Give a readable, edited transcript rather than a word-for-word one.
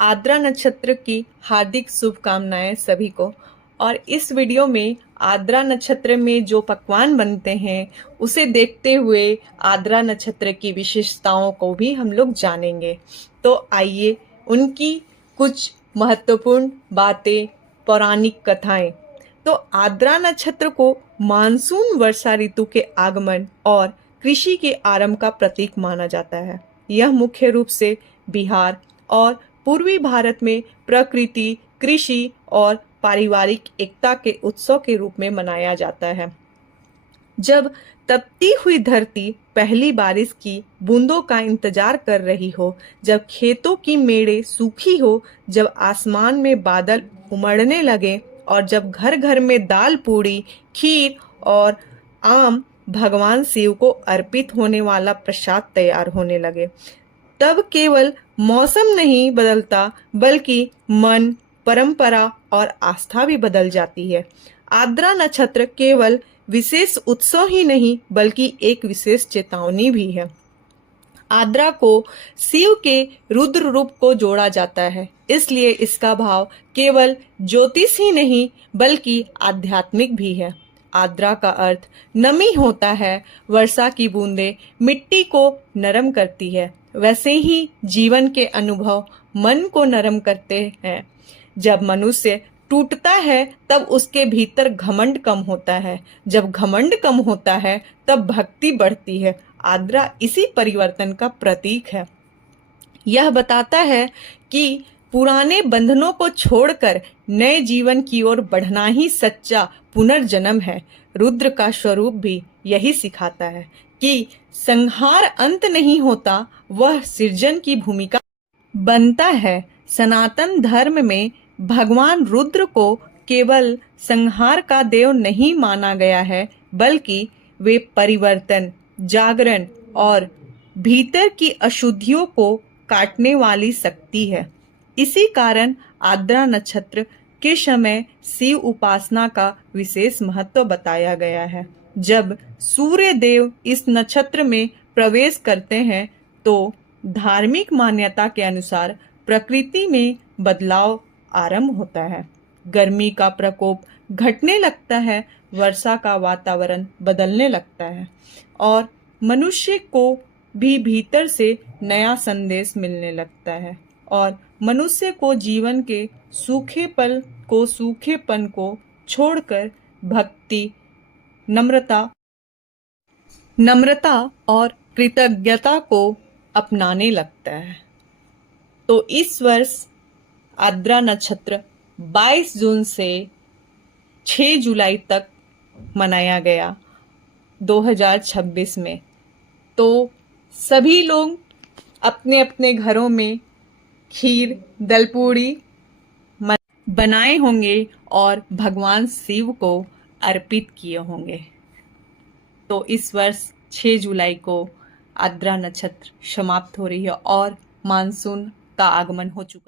आद्रा नक्षत्र की हार्दिक शुभकामनाएं सभी को। और इस वीडियो में आद्रा नक्षत्र में जो पकवान बनते हैं उसे देखते हुए आद्रा नक्षत्र की विशेषताओं को भी हम लोग जानेंगे। तो आइए उनकी कुछ महत्वपूर्ण बातें, पौराणिक कथाएं। तो आद्रा नक्षत्र को मानसून वर्षा ऋतु के आगमन और कृषि के आरंभ का प्रतीक माना जाता है। यह मुख्य रूप से बिहार और पूर्वी भारत में प्रकृति, कृषि और पारिवारिक एकता के उत्सव के रूप में मनाया जाता है। जब तपती हुई धरती पहली बारिश की बूंदों का इंतजार कर रही हो, जब खेतों की मेड़ें सूखी हो, जब आसमान में बादल उमड़ने लगे और जब घर घर में दाल, पूड़ी, खीर और आम भगवान शिव को अर्पित होने वाला प्रसाद तैयार होने लगे, तब केवल मौसम नहीं बदलता बल्कि मन, परंपरा और आस्था भी बदल जाती है। आद्रा नक्षत्र केवल विशेष उत्सव ही नहीं बल्कि एक विशेष चेतावनी भी है। आद्रा को शिव के रुद्र रूप को जोड़ा जाता है, इसलिए इसका भाव केवल ज्योतिष ही नहीं बल्कि आध्यात्मिक भी है। आद्रा का अर्थ नमी होता है। वर्षा की बूंदें मिट्टी को नरम करती है, वैसे ही जीवन के अनुभव मन को नरम करते हैं। जब मनुष्य टूटता है तब उसके भीतर घमंड कम होता है, जब घमंड कम होता है तब भक्ति बढ़ती है। आद्रा इसी परिवर्तन का प्रतीक है। यह बताता है कि पुराने बंधनों को छोड़कर नए जीवन की ओर बढ़ना ही सच्चा पुनर्जन्म है। रुद्र का स्वरूप भी यही सिखाता है कि संहार अंत नहीं होता, वह सृजन की भूमिका बनता है। सनातन धर्म में भगवान रुद्र को केवल संहार का देव नहीं माना गया है, बल्कि वे परिवर्तन, जागरण और भीतर की अशुद्धियों को काटने वाली शक्ति है। इसी कारण आद्रा नक्षत्र के समय शिव उपासना का विशेष महत्व बताया गया है। जब सूर्य देव इस नक्षत्र में प्रवेश करते हैं तो धार्मिक मान्यता के अनुसार प्रकृति में बदलाव आरंभ होता है। गर्मी का प्रकोप घटने लगता है, वर्षा का वातावरण बदलने लगता है और मनुष्य को भी भीतर से नया संदेश मिलने लगता है और मनुष्य को जीवन के सूखेपन को छोड़कर भक्ति, नम्रता और कृतज्ञता को अपनाने लगता है। तो इस वर्ष आद्रा नक्षत्र 22 जून से 6 जुलाई तक मनाया गया 2026 में। तो सभी लोग अपने अपने घरों में खीर, दलपूड़ी बनाए होंगे और भगवान शिव को अर्पित किए होंगे। तो इस वर्ष 6 जुलाई को आद्रा नक्षत्र समाप्त हो रही है और मानसून का आगमन हो चुका है।